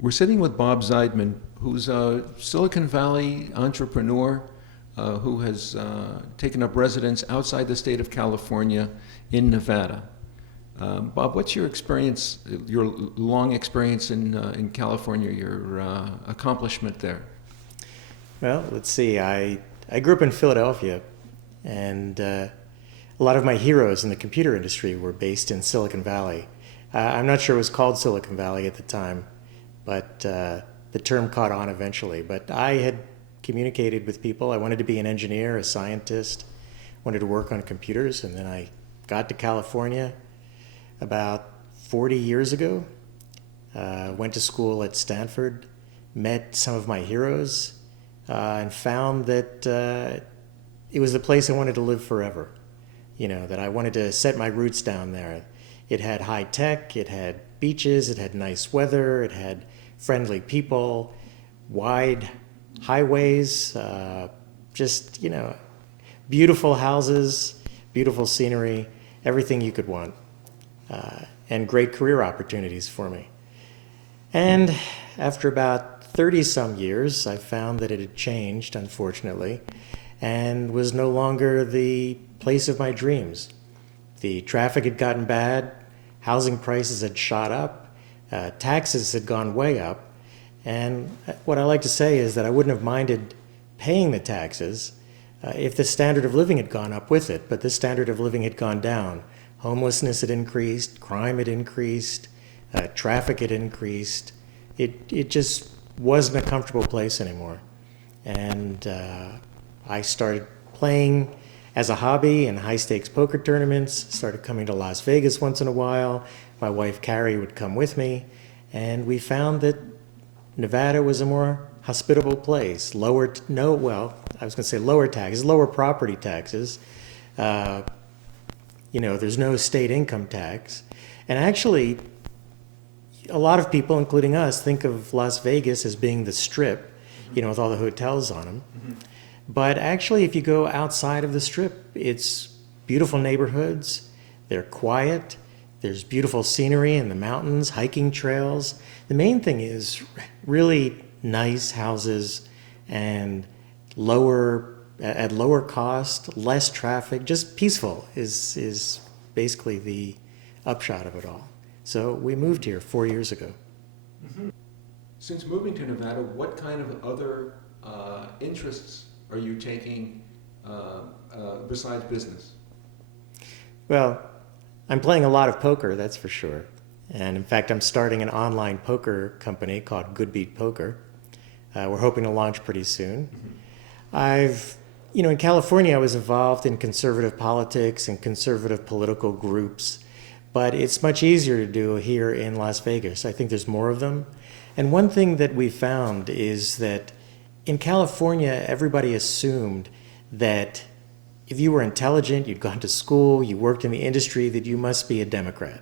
We're sitting with Bob Zeidman, who's a Silicon Valley entrepreneur who has taken up residence outside the state of California in Nevada. Bob, what's your experience, your long experience in California, your accomplishment there? Well, let's see. I grew up in Philadelphia, and a lot of my heroes in the computer industry were based in Silicon Valley. I'm not sure it was called Silicon Valley at the time, but the term caught on eventually. But I had communicated with people. I wanted to be an engineer, a scientist, wanted to work on computers, and then I got to California about 40 years ago. Went to school at Stanford, met some of my heroes, and found that it was the place I wanted to live forever. You know, that I wanted to set my roots down there. It had high tech, it had beaches, it had nice weather, it had friendly people, wide highways, just, you know, beautiful houses, beautiful scenery, everything you could want, and great career opportunities for me. And after about 30 some years, I found that it had changed, unfortunately, and was no longer the place of my dreams. The traffic had gotten bad, housing prices had shot up, taxes had gone way up, and what I like to say is that I wouldn't have minded paying the taxes if the standard of living had gone up with it, but the standard of living had gone down. Homelessness had increased, crime had increased, traffic had increased. It just wasn't a comfortable place anymore. And I started playing as a hobby in high-stakes poker tournaments, started coming to Las Vegas once in a while. My wife, Carrie, would come with me, and we found that Nevada was a more hospitable place. Lower taxes, lower property taxes. You know, there's no state income tax. And actually, a lot of people, including us, think of Las Vegas as being the Strip, you know, with all the hotels on them. Mm-hmm. But actually, if you go outside of the Strip, it's beautiful neighborhoods, they're quiet, there's beautiful scenery in the mountains, hiking trails. The main thing is really nice houses and at lower cost, less traffic, just peaceful is basically the upshot of it all. So we moved here 4 years ago. Mm-hmm. Since moving to Nevada, what kind of other interests are you taking besides business? Well, I'm playing a lot of poker, that's for sure. And in fact, I'm starting an online poker company called Good Beat Poker. We're hoping to launch pretty soon. Mm-hmm. In California, I was involved in conservative politics and conservative political groups, but it's much easier to do here in Las Vegas. I think there's more of them. And one thing that we found is that in California, everybody assumed that if you were intelligent, you'd gone to school, you worked in the industry, that you must be a Democrat.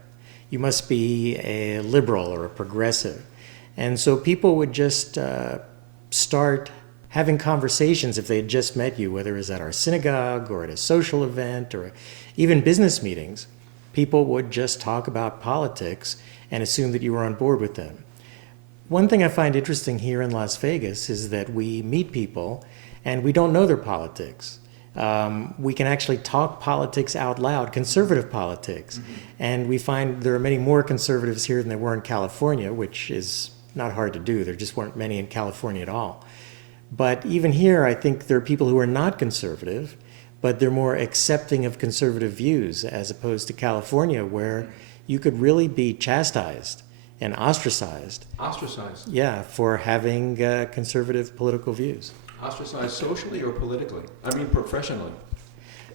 You must be a liberal or a progressive. And so people would just start having conversations if they had just met you, whether it was at our synagogue or at a social event or even business meetings. People would just talk about politics and assume that you were on board with them. One thing I find interesting here in Las Vegas is that we meet people and we don't know their politics. We can actually talk politics out loud, conservative politics. Mm-hmm. And we find there are many more conservatives here than there were in California, which is not hard to do. There just weren't many in California at all. But even here, I think there are people who are not conservative, but they're more accepting of conservative views as opposed to California, where you could really be chastised and ostracized. Ostracized? Yeah, for having conservative political views. Ostracized socially or politically? I mean, professionally.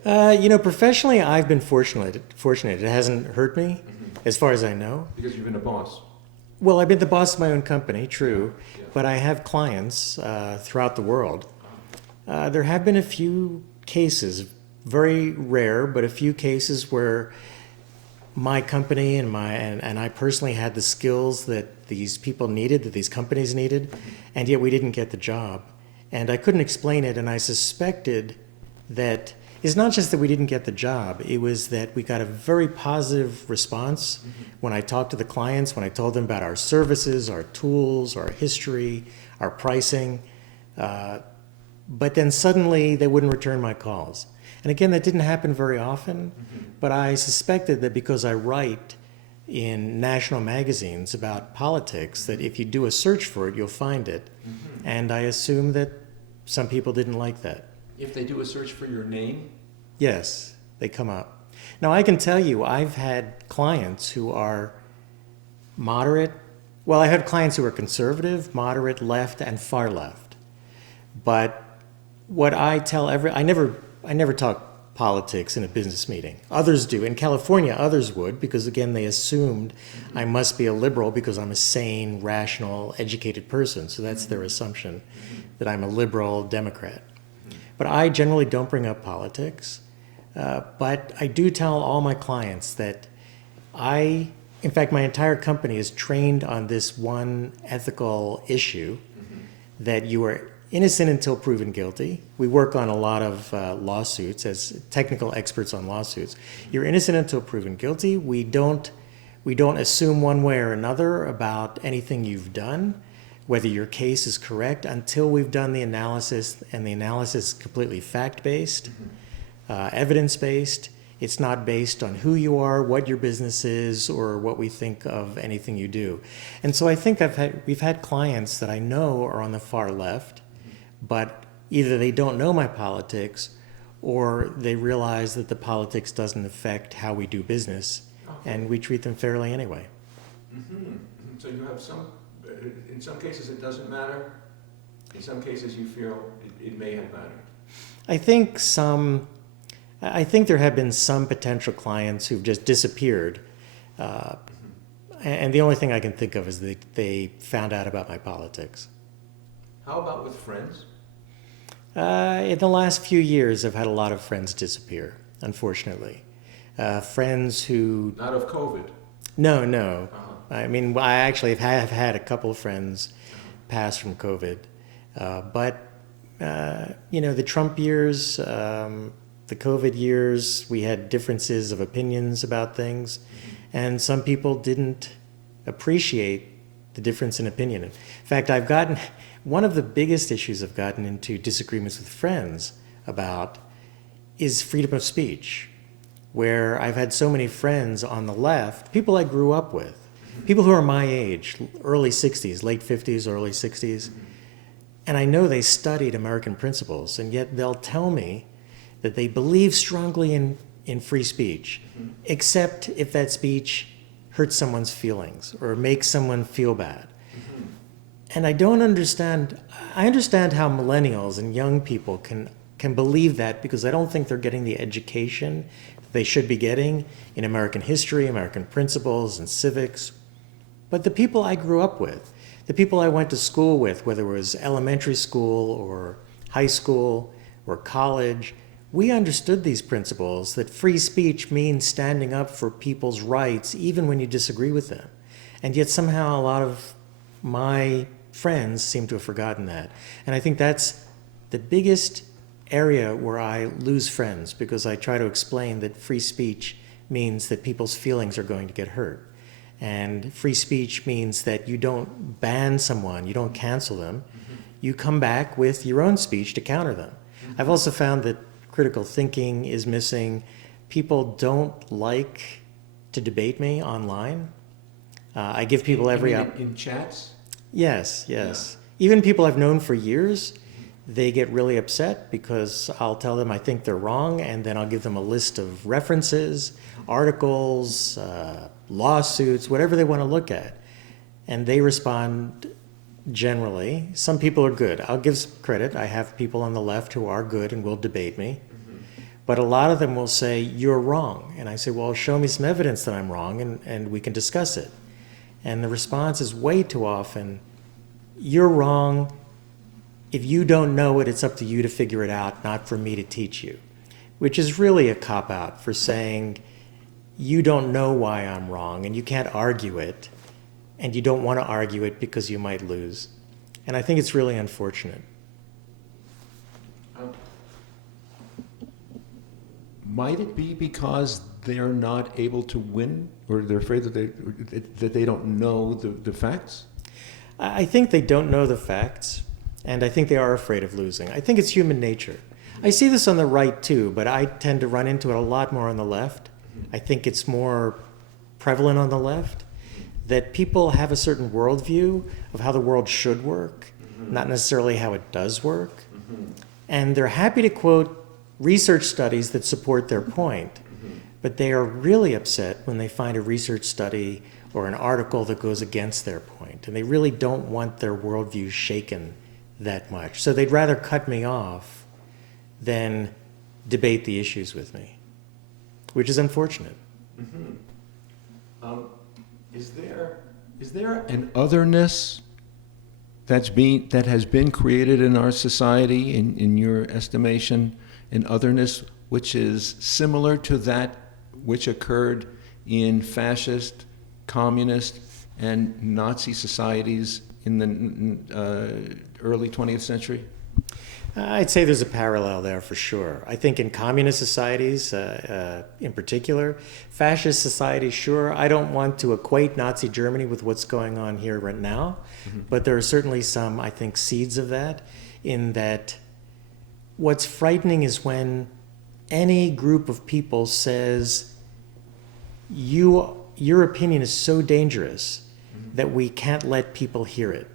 Professionally, I've been fortunate. It hasn't hurt me, mm-hmm. as far as I know. Because you've been a boss. Well, I've been the boss of my own company, true, yeah. But I have clients throughout the world. There have been a few cases, very rare, but a few cases where my company and I personally had the skills that these people needed, that these companies needed, and yet we didn't get the job. And I couldn't explain it, and I suspected that It's not just that we didn't get the job. It was that we got a very positive response when I talked to the clients, when I told them about our services, our tools, our history, our pricing. But then suddenly they wouldn't return my calls. And again, that didn't happen very often, but I suspected that because I write in national magazines about politics, that if you do a search for it, you'll find it. And I assumed that some people didn't like that. If they do a search for your name? Yes, they come up. Now, I can tell you, I've had clients who are moderate. Well, I had clients who are conservative, moderate, left, and far left. But what I tell I never talk politics in a business meeting. Others do. In California, others would, because again, they assumed I must be a liberal because I'm a sane, rational, educated person. So that's their assumption, that I'm a liberal Democrat. But I generally don't bring up politics. But I do tell all my clients that in fact, my entire company is trained on this one ethical issue, that you are innocent until proven guilty. We work on a lot of lawsuits as technical experts on lawsuits. You're innocent until proven guilty. We don't assume one way or another about anything you've done, whether your case is correct, until we've done the analysis, and the analysis is completely fact-based, evidence-based. It's not based on who you are, what your business is, or what we think of anything you do. And so I think we've had clients that I know are on the far left, but either they don't know my politics or they realize that the politics doesn't affect how we do business, and we treat them fairly anyway. So you have in some cases it doesn't matter, in some cases you feel it may have mattered. I think there have been some potential clients who've just disappeared, and the only thing I can think of is that they found out about my politics. How about with friends? In the last few years, I've had a lot of friends disappear, unfortunately. Friends who... Not of COVID? No. I mean, I actually have had a couple of friends pass from COVID. But the Trump years, the COVID years, we had differences of opinions about things. And some people didn't appreciate the difference in opinion. In fact, one of the biggest issues I've gotten into disagreements with friends about is freedom of speech, where I've had so many friends on the left, people I grew up with, people who are my age, early 60s, late 50s, early 60s, and I know they studied American principles, and yet they'll tell me that they believe strongly in free speech, except if that speech hurts someone's feelings or makes someone feel bad. And I don't understand. I understand how millennials and young people can believe that, because I don't think they're getting the education they should be getting in American history, American principles, and civics. But the people I grew up with, the people I went to school with, whether it was elementary school or high school or college, we understood these principles, that free speech means standing up for people's rights even when you disagree with them. And yet somehow a lot of my friends seem to have forgotten that. And I think that's the biggest area where I lose friends, because I try to explain that free speech means that people's feelings are going to get hurt. And free speech means that you don't ban someone, you don't cancel them, you come back with your own speech to counter them. I've also found that critical thinking is missing. People don't like to debate me online. I give people in chats? Yes. Yeah. Even people I've known for years, they get really upset because I'll tell them I think they're wrong, and then I'll give them a list of references, articles, lawsuits, whatever they want to look at. And they respond generally. Some people are good. I'll give some credit. I have people on the left who are good and will debate me. But a lot of them will say, you're wrong. And I say, well, show me some evidence that I'm wrong, and we can discuss it. And the response is way too often, you're wrong. If you don't know it, it's up to you to figure it out, not for me to teach you. Which is really a cop-out for saying, you don't know why I'm wrong, and you can't argue it, and you don't want to argue it because you might lose. And I think it's really unfortunate. Might it be because they're not able to win, or they're afraid that they don't know the facts? I think they don't know the facts, and I think they are afraid of losing. I think it's human nature. I see this on the right too, but I tend to run into it a lot more on the left. I think it's more prevalent on the left that people have a certain worldview of how the world should work, not necessarily how it does work. And they're happy to quote research studies that support their point, but they are really upset when they find a research study or an article that goes against their point. And they really don't want their worldview shaken that much. So they'd rather cut me off than debate the issues with me, which is unfortunate. Is there an otherness that has been created in our society, in your estimation, an otherness which is similar to that which occurred in fascist, communist, and Nazi societies in the early 20th century? I'd say there's a parallel there for sure. I think in communist societies, in particular, fascist societies, sure, I don't want to equate Nazi Germany with what's going on here right now, but there are certainly some, I think, seeds of that, in that what's frightening is when any group of people says, your opinion is so dangerous that we can't let people hear it.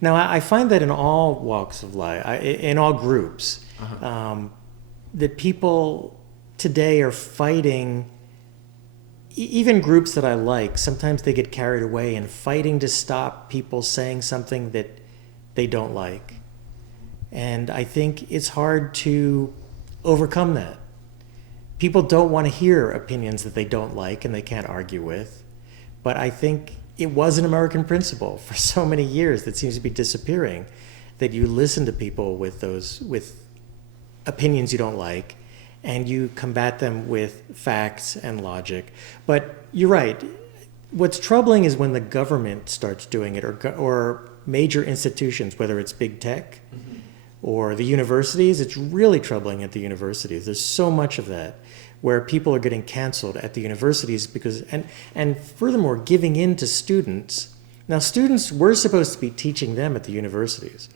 Now, I find that in all walks of life, in all groups, that people today are fighting, even groups that I like, sometimes they get carried away in fighting to stop people saying something that they don't like. And I think it's hard to overcome that. People don't want to hear opinions that they don't like and they can't argue with. But I think it was an American principle for so many years that seems to be disappearing, that you listen to people with opinions you don't like and you combat them with facts and logic. But you're right. What's troubling is when the government starts doing it, or major institutions, whether it's big tech or the universities. It's really troubling at the universities. There's so much of that, where people are getting canceled at the universities because, and furthermore, giving in to students. Now, students, we're supposed to be teaching them at the universities,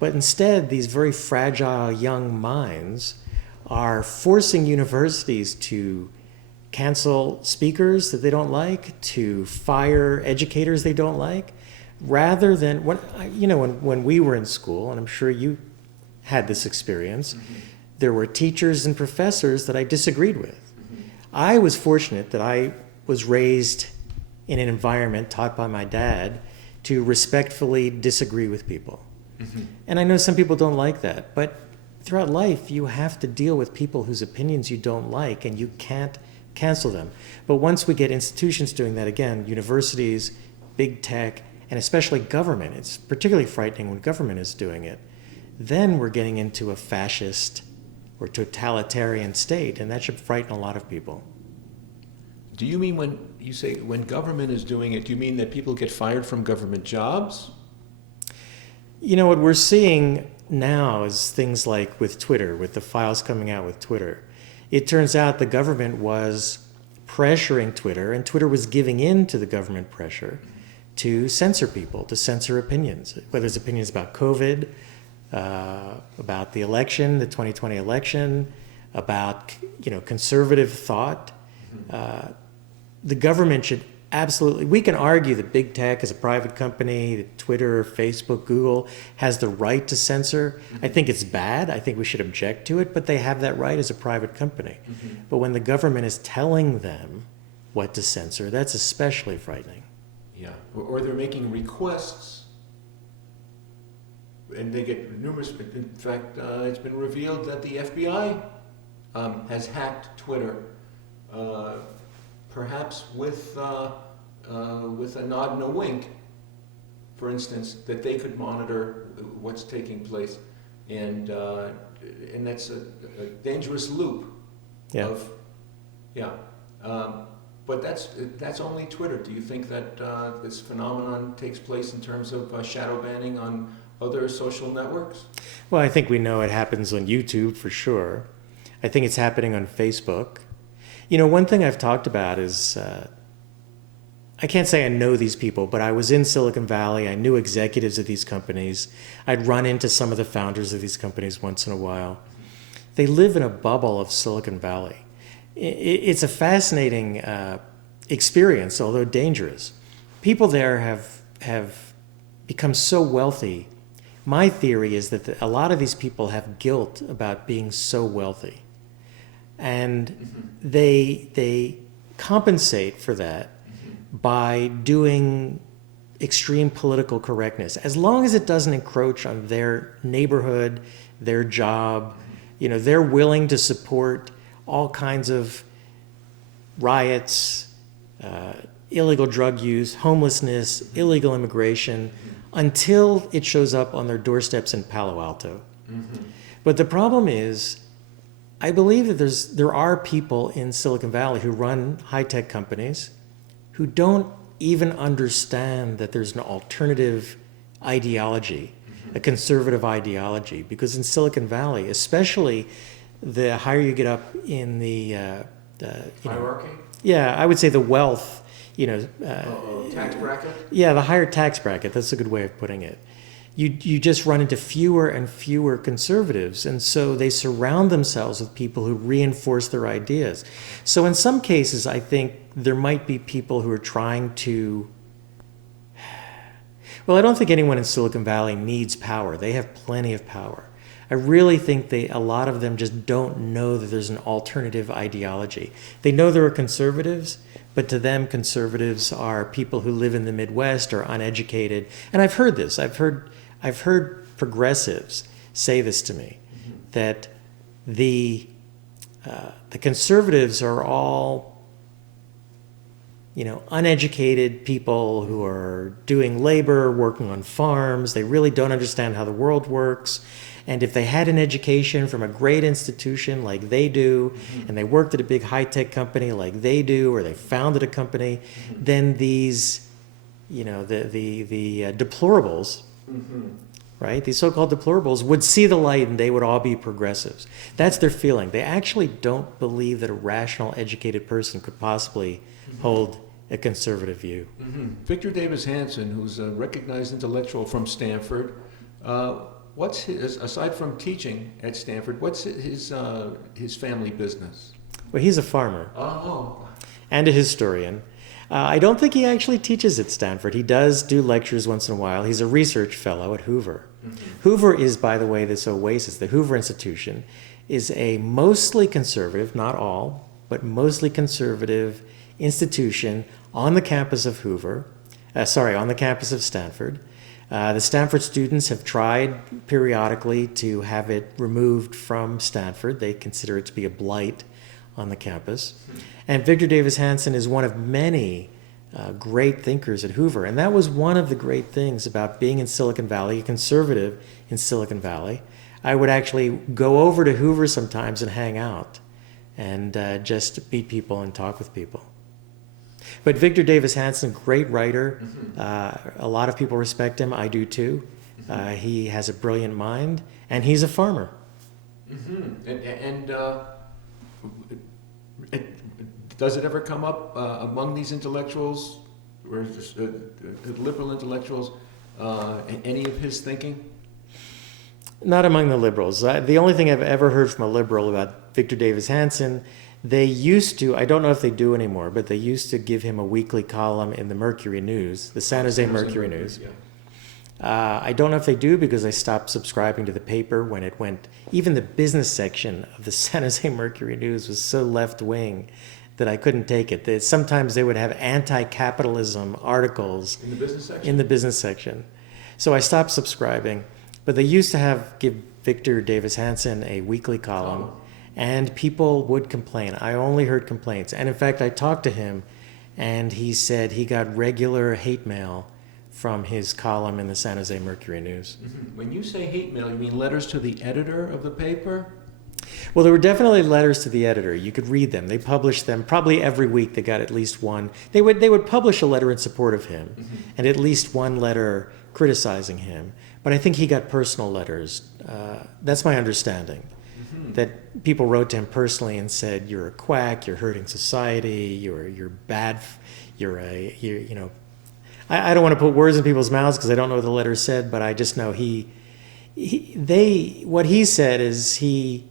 but instead, these very fragile young minds are forcing universities to cancel speakers that they don't like, to fire educators they don't like, rather than, when we were in school, and I'm sure you had this experience, there were teachers and professors that I disagreed with. I was fortunate that I was raised in an environment taught by my dad to respectfully disagree with people. And I know some people don't like that, but throughout life you have to deal with people whose opinions you don't like, and you can't cancel them. But once we get institutions doing that, again, universities, big tech, and especially government, it's particularly frightening when government is doing it, then we're getting into a fascist or totalitarian state, and that should frighten a lot of people. Do you mean when you say when government is doing it, do you mean that people get fired from government jobs? What we're seeing now is things like with Twitter, with the files coming out with Twitter. It turns out the government was pressuring Twitter, and Twitter was giving in to the government pressure to censor people, to censor opinions, whether it's opinions about COVID, about the election, the 2020 election, about conservative thought. The government should absolutely, we can argue that big tech is a private company, that Twitter, Facebook, Google has the right to censor. I think it's bad. I think we should object to it, but they have that right as a private company. But when the government is telling them what to censor, that's especially frightening. Yeah, or they're making requests, and they get numerous. In fact, it's been revealed that the FBI has hacked Twitter, perhaps with a nod and a wink, for instance, that they could monitor what's taking place, and that's a dangerous loop. Yeah. But that's only Twitter. Do you think that this phenomenon takes place in terms of shadow banning on other social networks? Well, I think we know it happens on YouTube for sure. I think it's happening on Facebook. You know, one thing I've talked about is I can't say I know these people, but I was in Silicon Valley. I knew executives of these companies. I'd run into some of the founders of these companies once in a while. They live in a bubble of Silicon Valley. It's a fascinating experience, although dangerous. People there have become so wealthy. My theory is that a lot of these people have guilt about being so wealthy. And they compensate for that by doing extreme political correctness. As long as it doesn't encroach on their neighborhood, their job, you know, they're willing to support all kinds of riots, illegal drug use, homelessness, illegal immigration, until it shows up on their doorsteps in Palo Alto. But the problem is, I believe that there are people in Silicon Valley who run high-tech companies who don't even understand that there's an alternative ideology, a conservative ideology. Because in Silicon Valley, especially the higher you get up in the Hierarchy? Yeah, I would say the wealth, Tax bracket? Yeah, the higher tax bracket. That's a good way of putting it. You just run into fewer and fewer conservatives, and so they surround themselves with people who reinforce their ideas. So in some cases, I think there might be people who are trying to... Well, I don't think anyone in Silicon Valley needs power. They have plenty of power. I really think a lot of them just don't know that there's an alternative ideology. They know there are conservatives, but to them, conservatives are people who live in the Midwest or uneducated. And I've heard this. I've heard progressives say this to me, that the conservatives are all, uneducated people who are doing labor, working on farms. They really don't understand how the world works. And if they had an education from a great institution like they do, and they worked at a big high-tech company like they do, or they founded a company, then these, the deplorables, right? These so-called deplorables would see the light and they would all be progressives. That's their feeling. They actually don't believe that a rational, educated person could possibly hold a conservative view. Victor Davis Hanson, who's a recognized intellectual from Stanford, what's his, aside from teaching at Stanford, what's his family business? Well, he's a farmer. Oh. And a historian. I don't think he actually teaches at Stanford. He does do lectures once in a while. He's a research fellow at Hoover. Hoover is, by the way, this oasis. The Hoover Institution is a mostly conservative, not all, but mostly conservative institution on the campus of on the campus of Stanford. The Stanford students have tried periodically to have it removed from Stanford. They consider it to be a blight on the campus. And Victor Davis Hanson is one of many great thinkers at Hoover. And that was one of the great things about being in Silicon Valley, a conservative in Silicon Valley. I would actually go over to Hoover sometimes and hang out and just meet people and talk with people. But Victor Davis Hanson, great writer. A lot of people respect him. I do too. He has a brilliant mind, and he's a farmer. Does it ever come up among these intellectuals, or just, liberal intellectuals, any of his thinking? Not among the liberals. The only thing I've ever heard from a liberal about Victor Davis Hanson, they used to, I don't know if they do anymore, but they used to give him a weekly column in the Mercury News, the San Jose Mercury News. Yeah. I don't know if they do because I stopped subscribing to the paper when it went, even the business section of the San Jose Mercury News was so left-wing that I couldn't take it. Sometimes they would have anti-capitalism articles In the business section? in the business section. So I stopped subscribing. But they used to give Victor Davis Hanson a weekly column, and people would complain. I only heard complaints. And in fact, I talked to him, and he said he got regular hate mail from his column in the San Jose Mercury News. When you say hate mail, you mean letters to the editor of the paper? Well, there were definitely letters to the editor. You could read them. They published them probably every week. They got at least one. They would publish a letter in support of him, and at least one letter criticizing him. But I think he got personal letters. That's my understanding. that people wrote to him personally and said, "You're a quack. You're hurting society. You're bad. You know." I don't want to put words in people's mouths because I don't know what the letter said, but I just know what he said is he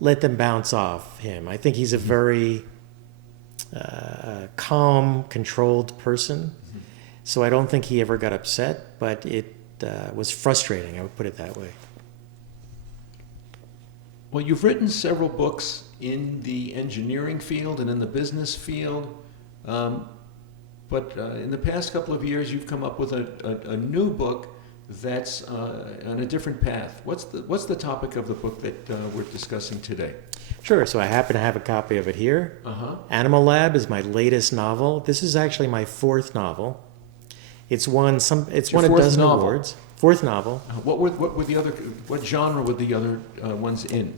let them bounce off him. I think he's a very calm, controlled person. So I don't think he ever got upset, but it was frustrating, I would put it that way. Well, you've written several books in the engineering field and in the business field, but in the past couple of years you've come up with a new book that's on a different path. What's the topic of the book that we're discussing today? Sure, so I happen to have a copy of it here. Animal Lab is my latest novel. This is actually my fourth novel. It's won a dozen awards. Fourth novel. What genre were the other ones in?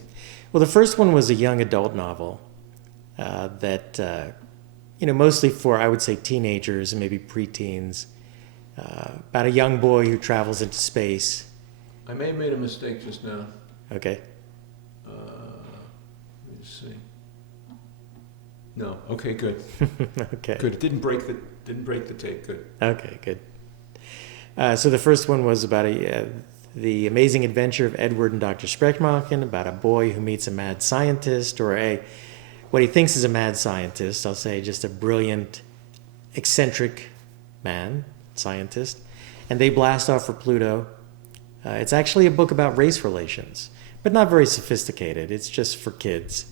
Well, the first one was a young adult novel that, mostly for, I would say, teenagers and maybe preteens, about a young boy who travels into space. I may have made a mistake just now. Okay. Let me see. No. Okay. Good. Okay. Good. It didn't break the tape. Good. Okay. Good. So the first one was about the amazing adventure of Edward and Dr. Sprechmachen, about a boy who meets a mad scientist, or what he thinks is a mad scientist. I'll say just a brilliant, eccentric man, scientist, and they blast off for Pluto. It's actually a book about race relations, but not very sophisticated. It's just for kids.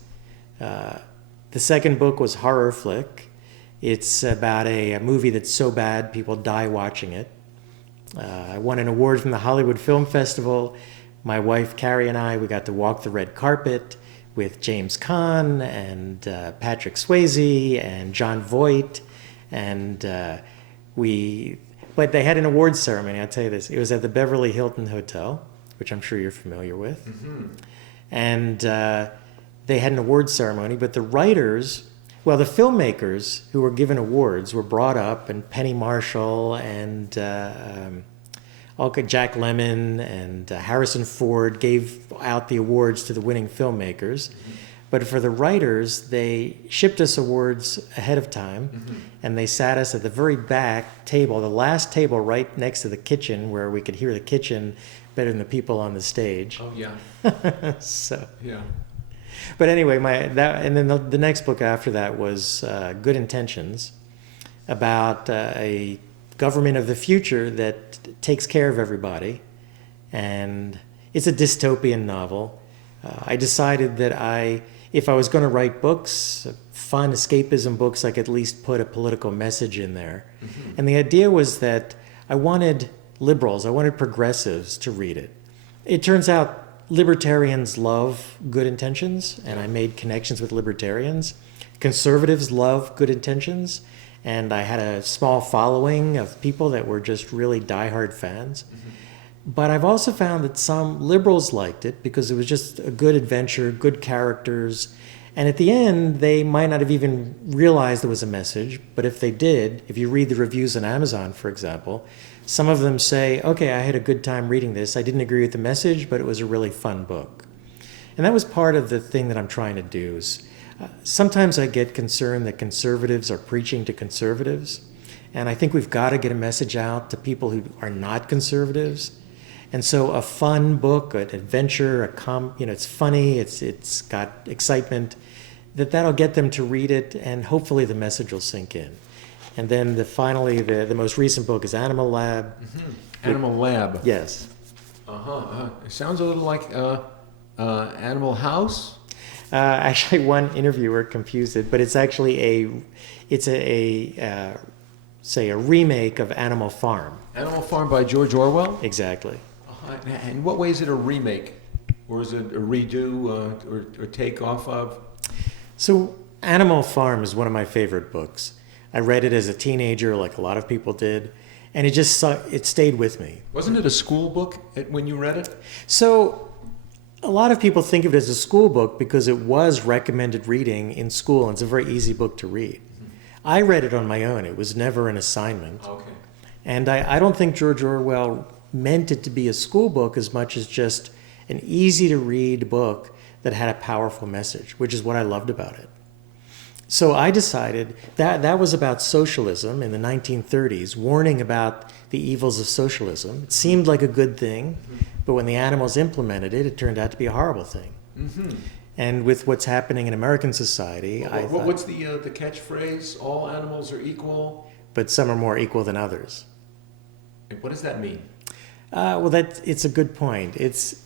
The second book was Horror Flick. It's about a movie that's so bad people die watching it. I won an award from the Hollywood Film Festival. My wife Carrie and I, we got to walk the red carpet with James Caan and Patrick Swayze and Jon Voight, and but they had an awards ceremony. I'll tell you this: it was at the Beverly Hilton Hotel, which I'm sure you're familiar with, and they had an awards ceremony. But the writers, well, the filmmakers who were given awards were brought up, and Penny Marshall and Jack Lemmon and Harrison Ford gave out the awards to the winning filmmakers. But for the writers, they shipped us awards ahead of time, and they sat us at the very back table, the last table right next to the kitchen, where we could hear the kitchen better than the people on the stage. Oh yeah. So yeah. But anyway, and then the next book after that was Good Intentions, about a government of the future that takes care of everybody, and it's a dystopian novel. I decided that if I was going to write books, fun escapism books, I could at least put a political message in there. And the idea was that I wanted liberals, I wanted progressives to read it. It turns out libertarians love Good Intentions, and I made connections with libertarians. Conservatives love Good Intentions, and I had a small following of people that were just really diehard fans. But I've also found that some liberals liked it because it was just a good adventure, good characters, and at the end, they might not have even realized there was a message, but if they did, if you read the reviews on Amazon, for example, some of them say, okay, I had a good time reading this. I didn't agree with the message, but it was a really fun book. And that was part of the thing that I'm trying to do. Is, sometimes I get concerned that conservatives are preaching to conservatives, and I think we've got to get a message out to people who are not conservatives. And so a fun book, an adventure, it's funny, it's got excitement, that'll get them to read it, and hopefully the message will sink in. And then finally, the most recent book is Animal Lab. Animal Lab. Yes. It sounds a little like Animal House. Actually, one interviewer confused it, but it's actually a remake of Animal Farm. Animal Farm by George Orwell? Exactly. In what way is it a remake? Or is it a redo or take off of? So Animal Farm is one of my favorite books. I read it as a teenager, like a lot of people did, and it stayed with me. Wasn't it a school book when you read it? So a lot of people think of it as a school book because it was recommended reading in school, and it's a very easy book to read. I read it on my own. It was never an assignment. Okay. And I don't think George Orwell meant it to be a school book as much as just an easy-to-read book that had a powerful message, which is what I loved about it. So I decided that was about socialism in the 1930s, warning about the evils of socialism. It seemed like a good thing, but when the animals implemented it, it turned out to be a horrible thing. Mm-hmm. And with what's happening in American society, I thought, what's the catchphrase? All animals are equal. but some are more equal than others. What does that mean? Well, it's a good point. It's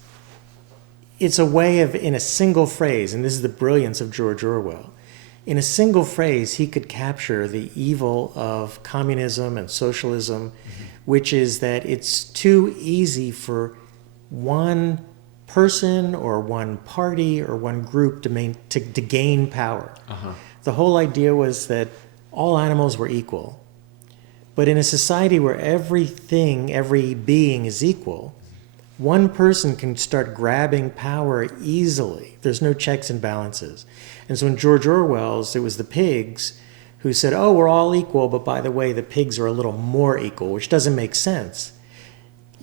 a way of, in a single phrase, and this is the brilliance of George Orwell. In a single phrase, he could capture the evil of communism and socialism, which is that it's too easy for one person or one party or one group to gain power. Uh-huh. The whole idea was that all animals were equal. But in a society where everything, every being is equal, one person can start grabbing power easily. There's no checks and balances. And so in George Orwell's, it was the pigs who said, oh, we're all equal, but by the way, the pigs are a little more equal, which doesn't make sense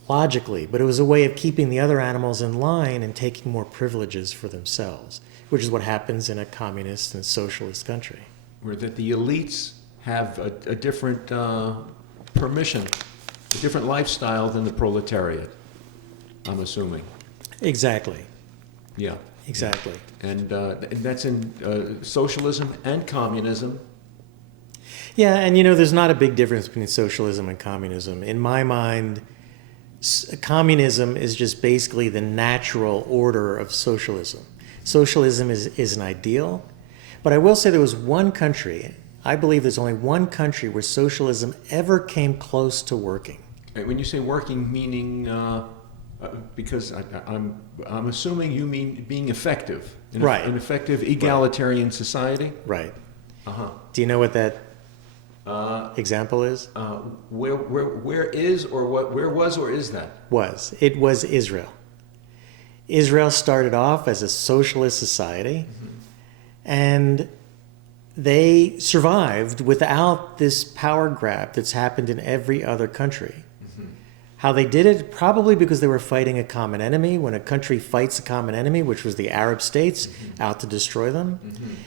logically, but it was a way of keeping the other animals in line and taking more privileges for themselves, which is what happens in a communist and socialist country. Where that the elites have a different permission, a different lifestyle than the proletariat, I'm assuming. Exactly. Yeah. Exactly. And that's in socialism and communism. Yeah, and there's not a big difference between socialism and communism. In my mind, communism is just basically the natural order of socialism. Socialism is an ideal, but I will say there was one country, I believe there's only one country where socialism ever came close to working. When you say working, meaning, because I'm assuming you mean being effective, in Right. an effective egalitarian society? Right. Uh-huh. Do you know what that example is? Where is or where was or is that? It was Israel. Israel started off as a socialist society, and they survived without this power grab that's happened in every other country. How they did it? Probably because they were fighting a common enemy. When a country fights a common enemy, which was the Arab states, out to destroy them,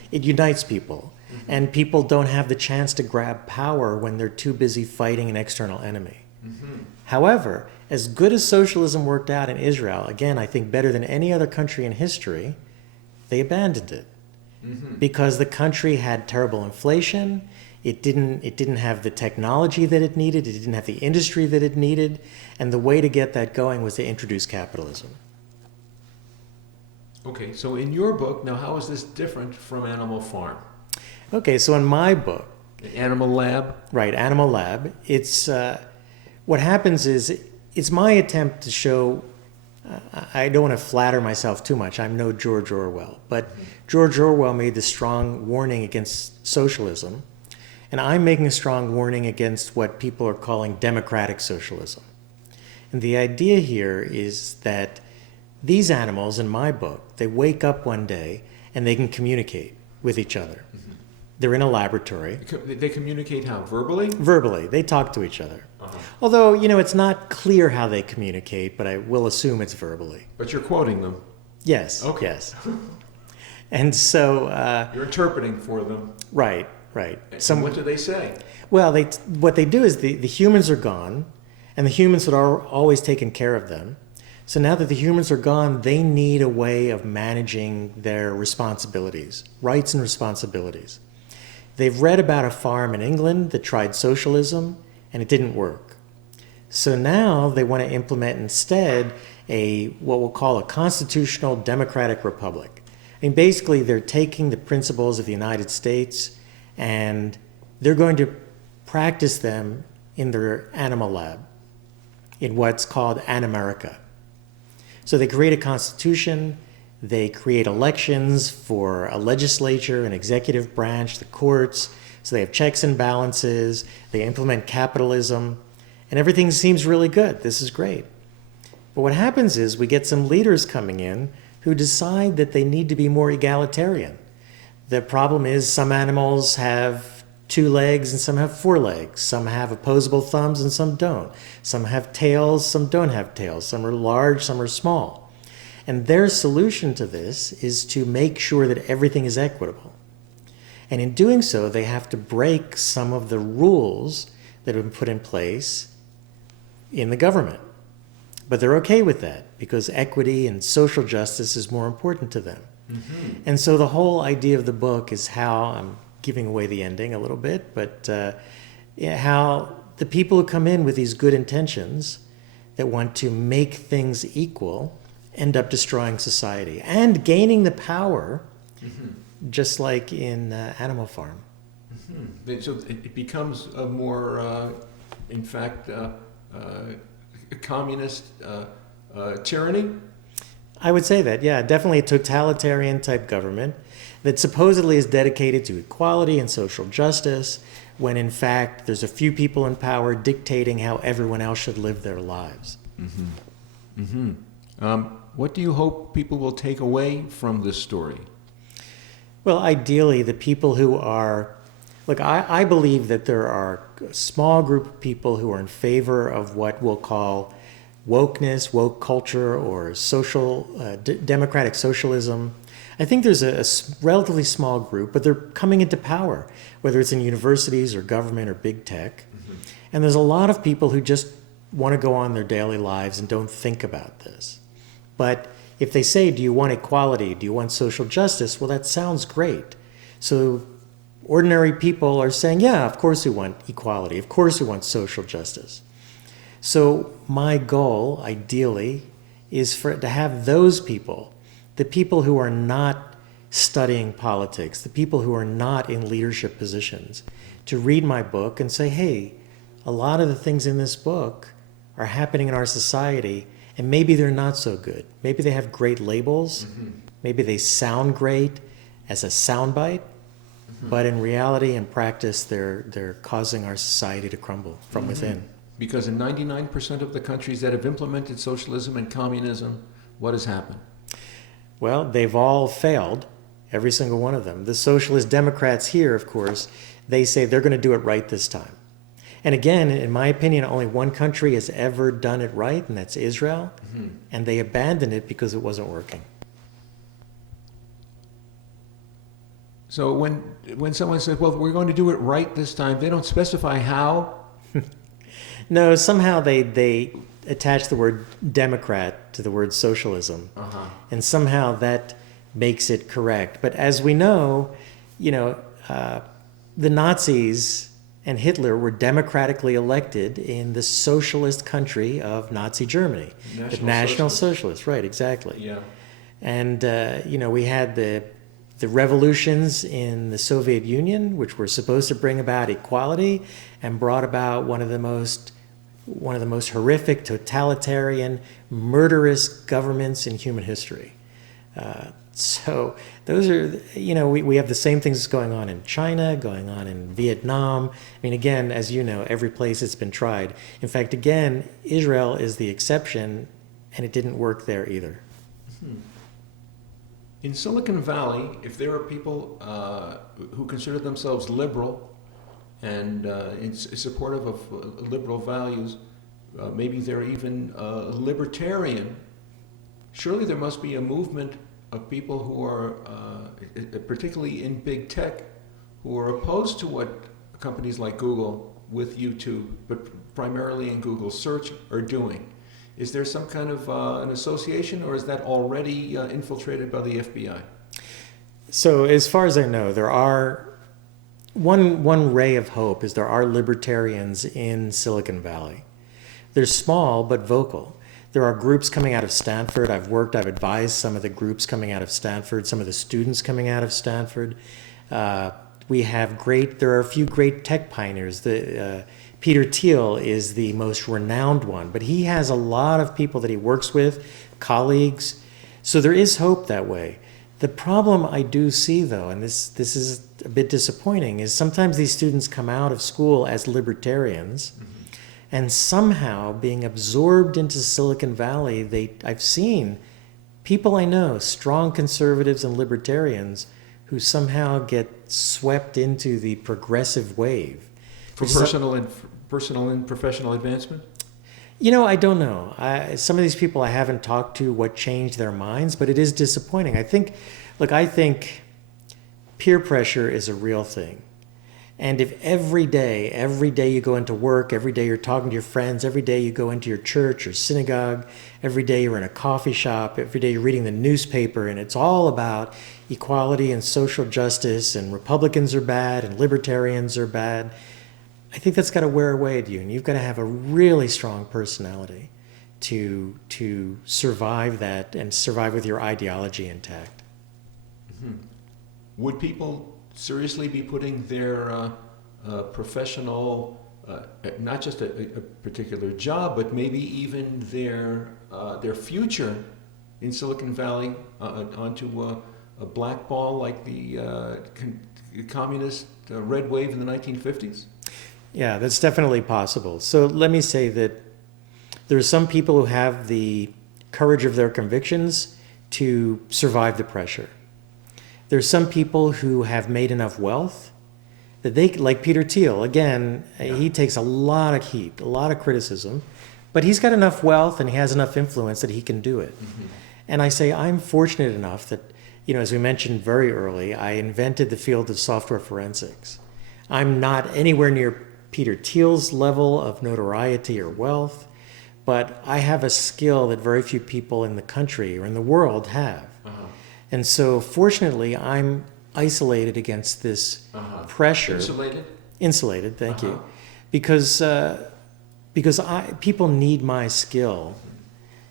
it unites people. And people don't have the chance to grab power when they're too busy fighting an external enemy. However, as good as socialism worked out in Israel, again, I think better than any other country in history, they abandoned it. Because the country had terrible inflation, it didn't have the technology that it needed, it didn't have the industry that it needed, and the way to get that going was to introduce capitalism. Okay, so in your book, now how is this different from Animal Farm? Okay, so in my book, Animal Lab? right, Animal Lab, it's what happens is it's my attempt to show. I don't want to flatter myself too much. I'm no George Orwell, but George Orwell made the strong warning against socialism, and I'm making a strong warning against what people are calling democratic socialism. And the idea here is that these animals, in my book, they wake up one day and they can communicate with each other. They're in a laboratory. They communicate how? Verbally? Verbally, they talk to each other. Although, it's not clear how they communicate, but I will assume it's verbally. But you're quoting them. Yes, Okay. yes. And so... You're interpreting for them. right. And what do they say? Well, what they do is the humans are gone, and the humans had always taken care of them. So now that the humans are gone, they need a way of managing their responsibilities, rights and responsibilities. They've read about a farm in England that tried socialism, and it didn't work. So now they want to implement instead what we'll call a constitutional democratic republic. I mean, basically, they're taking the principles of the United States and they're going to practice them in their animal lab, in what's called An-America. So they create a constitution, they create elections for a legislature, an executive branch, the courts, so they have checks and balances, they implement capitalism, and everything seems really good. This is great. But what happens is we get some leaders coming in who decide that they need to be more egalitarian. The problem is some animals have 2 legs and some have 4 legs. Some have opposable thumbs and some don't. Some have tails, some don't have tails. Some are large, some are small. And their solution to this is to make sure that everything is equitable. And in doing so, they have to break some of the rules that have been put in place in the government. But they're okay with that because equity and social justice is more important to them. Mm-hmm. And so the whole idea of the book is how, I'm giving away the ending a little bit, but how the people who come in with these good intentions that want to make things equal end up destroying society and gaining the power, just like in Animal Farm. So it becomes a more, in fact, communist tyranny? I would say that, yeah, definitely a totalitarian type government that supposedly is dedicated to equality and social justice, when in fact there's a few people in power dictating how everyone else should live their lives. What do you hope people will take away from this story? Well, ideally, the people who are, look, I believe that there are a small group of people who are in favor of what we'll call wokeness, woke culture, or social, democratic socialism. I think there's a relatively small group, but they're coming into power, whether it's in universities or government or big tech. And there's a lot of people who just want to go on their daily lives and don't think about this. But if they say, do you want equality? Do you want social justice? Well, that sounds great. So ordinary people are saying, yeah, of course we want equality. Of course we want social justice. So my goal, ideally, is to have those people, the people who are not studying politics, the people who are not in leadership positions, to read my book and say, hey, a lot of the things in this book are happening in our society, and maybe they're not so good. Maybe they have great labels. Maybe they sound great as a soundbite, but in reality and practice, they're causing our society to crumble from within. Because in 99% of the countries that have implemented socialism and communism, what has happened? Well, they've all failed, every single one of them. The socialist Democrats here, of course, they say they're going to do it right this time. And again, in my opinion, only one country has ever done it right, and that's Israel. And they abandoned it because it wasn't working. So when someone says, well, we're going to do it right this time, they don't specify how? No, somehow they attach the word Democrat to the word socialism. And somehow that makes it correct. But as we know, the Nazis and Hitler were democratically elected in the socialist country of Nazi Germany. National Socialist, right, exactly. Yeah. And, we had the revolutions in the Soviet Union, which were supposed to bring about equality and brought about one of the most horrific, totalitarian, murderous governments in human history. So those are, we have the same things going on in China, going on in Vietnam. I mean, again, as you know, every place it's been tried. In fact, again, Israel is the exception, and it didn't work there either. In Silicon Valley, if there are people who consider themselves liberal and supportive of liberal values, maybe they're even libertarian, surely there must be a movement of people who are, particularly in big tech, who are opposed to what companies like Google with YouTube, but primarily in Google search, are doing. Is there some kind of an association, or is that already infiltrated by the FBI? So as far as I know, there are one ray of hope is there are libertarians in Silicon Valley. They're small but vocal. There are groups coming out of Stanford. I've advised some of the groups coming out of Stanford, some of the students coming out of Stanford. There are a few great tech pioneers. Peter Thiel is the most renowned one, but he has a lot of people that he works with, colleagues. So there is hope that way. The problem I do see, though, and this is a bit disappointing, is sometimes these students come out of school as libertarians, and somehow being absorbed into Silicon Valley, I've seen people I know, strong conservatives and libertarians, who somehow get swept into the progressive wave. For personal and professional advancement? I don't know. Some of these people I haven't talked to what changed their minds, but it is disappointing. I think peer pressure is a real thing. And if every day you go into work, every day you're talking to your friends, every day you go into your church or synagogue, every day you're in a coffee shop, every day you're reading the newspaper, and it's all about equality and social justice, and Republicans are bad and libertarians are bad, I think that's got to wear away at you, and you've got to have a really strong personality to survive that and survive with your ideology intact. Mm-hmm. Would people seriously be putting their professional, not just a particular job, but maybe even their future in Silicon Valley onto a black ball like the communist red wave in the 1950s? Yeah, that's definitely possible. So let me say that there are some people who have the courage of their convictions to survive the pressure. There's some people who have made enough wealth that they, like Peter Thiel, again, he takes a lot of heat, a lot of criticism, but he's got enough wealth and he has enough influence that he can do it. Mm-hmm. And I say I'm fortunate enough that, as we mentioned very early, I invented the field of software forensics. I'm not anywhere near Peter Thiel's level of notoriety or wealth, but I have a skill that very few people in the country or in the world have. Uh-huh. And so, fortunately, I'm isolated against this pressure. Insulated, thank you. Because people need my skill.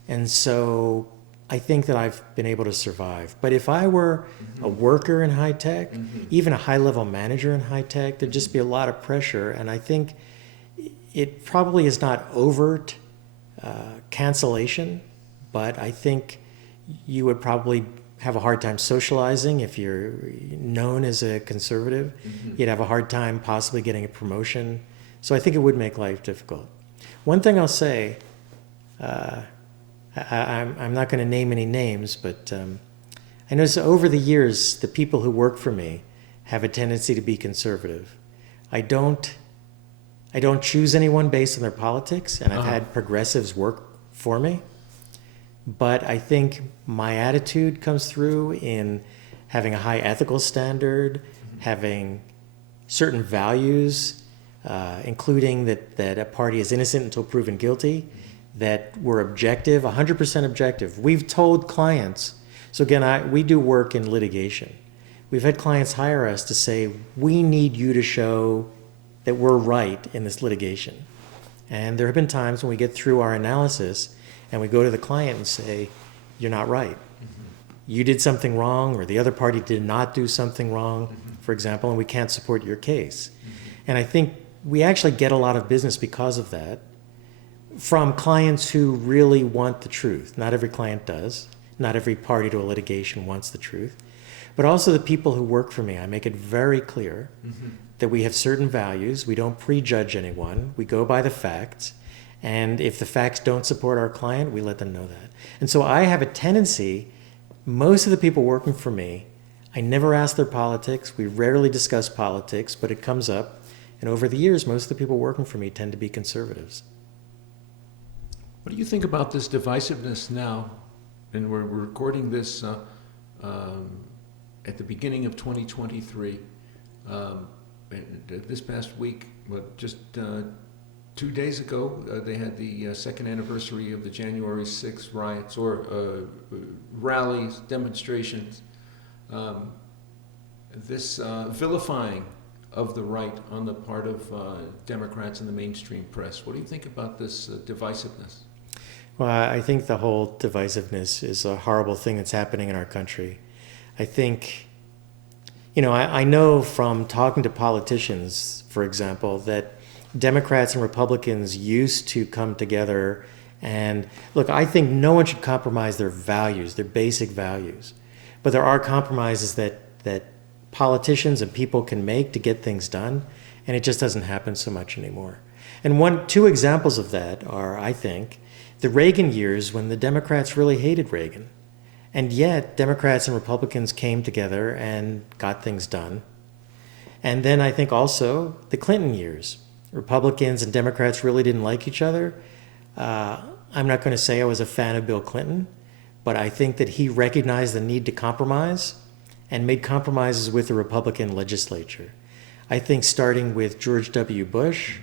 And so I think that I've been able to survive. But if I were a worker in high tech, even a high-level manager in high tech, there'd just be a lot of pressure. And I think it probably is not overt cancellation, but I think you would probably have a hard time socializing if you're known as a conservative. Mm-hmm. You'd have a hard time possibly getting a promotion. So I think it would make life difficult. One thing I'll say, I'm not going to name any names, but I notice over the years, the people who work for me have a tendency to be conservative. I don't choose anyone based on their politics, and I've had progressives work for me. But I think my attitude comes through in having a high ethical standard, having certain values, including that a party is innocent until proven guilty, that we're objective, 100% objective. We've told clients, so again, we do work in litigation. We've had clients hire us to say, we need you to show that we're right in this litigation. And there have been times when we get through our analysis and we go to the client and say, you're not right. Mm-hmm. You did something wrong, or the other party did not do something wrong, for example, and we can't support your case. And I think we actually get a lot of business because of that from clients who really want the truth. Not every client does. Not every party to a litigation wants the truth. But also the people who work for me, I make it very clear that we have certain values. We don't prejudge anyone. We go by the facts. And if the facts don't support our client, we let them know that. And so I have a tendency, most of the people working for me, I never ask their politics. We rarely discuss politics, but it comes up. And over the years, most of the people working for me tend to be conservatives. What do you think about this divisiveness now? And we're recording this at the beginning of 2023. This past week, just 2 days ago, they had the second anniversary of the January 6th riots or rallies, demonstrations. This vilifying of the right on the part of Democrats and the mainstream press. What do you think about this divisiveness? Well, I think the whole divisiveness is a horrible thing that's happening in our country. I think, I know from talking to politicians, for example, that Democrats and Republicans used to come together and look, I think no one should compromise their values, their basic values. But there are compromises that politicians and people can make to get things done, and it just doesn't happen so much anymore. And two examples of that are, I think, the Reagan years when the Democrats really hated Reagan. And yet, Democrats and Republicans came together and got things done. And then I think also the Clinton years. Republicans and Democrats really didn't like each other. I'm not going to say I was a fan of Bill Clinton, but I think that he recognized the need to compromise and made compromises with the Republican legislature. I think starting with George W. Bush,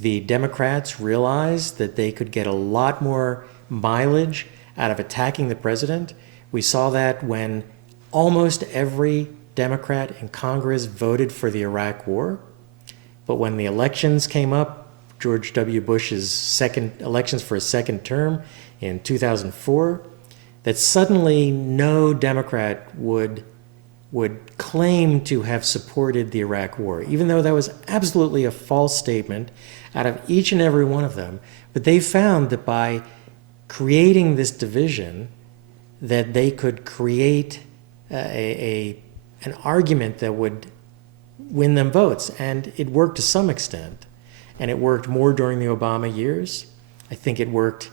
the Democrats realized that they could get a lot more mileage out of attacking the president. We saw that when almost every Democrat in Congress voted for the Iraq War. But when the elections came up, George W. Bush's elections for a second term in 2004, that suddenly no Democrat would claim to have supported the Iraq War, even though that was absolutely a false statement out of each and every one of them. But they found that by creating this division, that they could create an argument that would win them votes. And it worked to some extent. And it worked more during the Obama years. I think it worked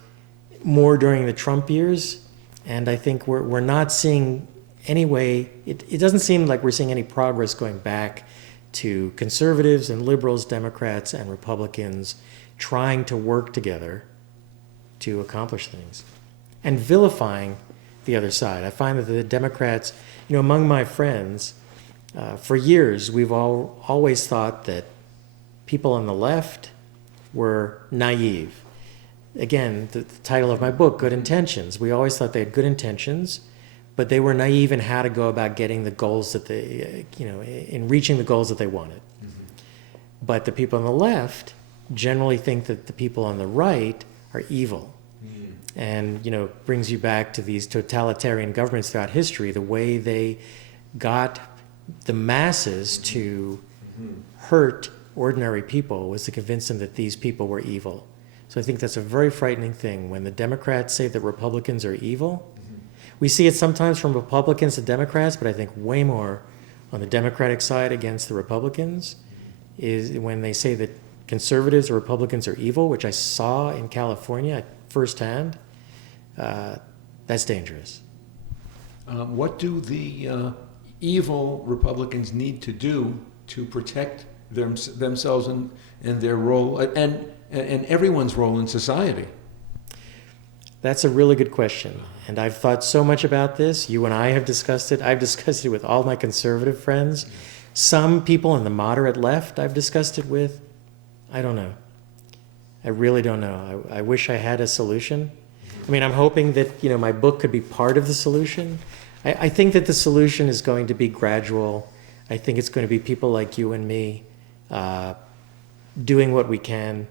more during the Trump years. And I think we're not seeing anyway, it doesn't seem like we're seeing any progress going back to conservatives and liberals, Democrats and Republicans trying to work together to accomplish things and vilifying the other side. I find that the Democrats, among my friends, for years, we've always thought that people on the left were naive. Again, the title of my book, Good Intentions. We always thought they had good intentions, but they were naive in how to go about getting the goals that they, in reaching the goals that they wanted. Mm-hmm. But the people on the left generally think that the people on the right are evil. Mm-hmm. And, brings you back to these totalitarian governments throughout history, the way they got the masses to hurt ordinary people was to convince them that these people were evil. So I think that's a very frightening thing when the Democrats say that Republicans are evil. Mm-hmm. We see it sometimes from Republicans to Democrats, but I think way more on the Democratic side against the Republicans is when they say that conservatives or Republicans are evil, which I saw in California firsthand. That's dangerous. What do the evil Republicans need to do to protect themselves and their role and everyone's role in society? That's a really good question. And I've thought so much about this. You and I have discussed it. I've discussed it with all my conservative friends. Some people in the moderate left I've discussed it with. I don't know. I really don't know. I wish I had a solution. I mean, I'm hoping that, my book could be part of the solution. I think that the solution is going to be gradual. I think it's going to be people like you and me doing what we can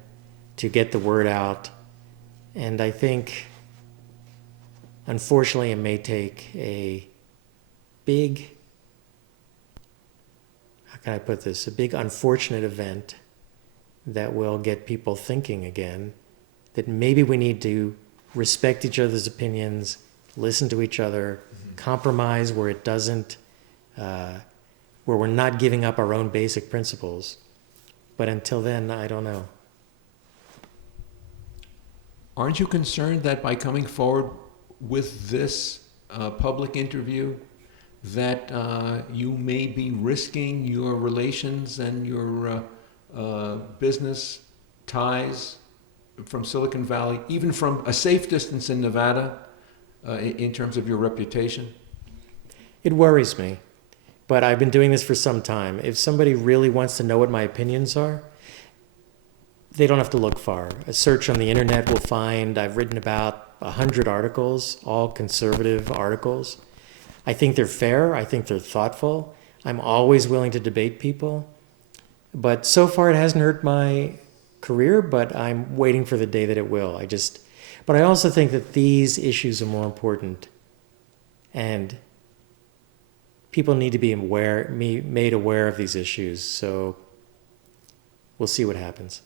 to get the word out. And I think, unfortunately, it may take a big, how can I put this, a big unfortunate event that will get people thinking again, that maybe we need to respect each other's opinions, listen to each other, compromise where it doesn't, where we're not giving up our own basic principles. But until then, I don't know. Aren't you concerned that by coming forward with this public interview, that you may be risking your relations and your business ties from Silicon Valley, even from a safe distance in Nevada, in terms of your reputation? It worries me, but I've been doing this for some time. If somebody really wants to know what my opinions are, they don't have to look far. A search on the internet will find I've written about 100 articles, all conservative articles. I think they're fair. I think they're thoughtful. I'm always willing to debate people. But so far it hasn't hurt my career, but I'm waiting for the day that it will. But I also think that these issues are more important, and people need to be made aware of these issues. So we'll see what happens.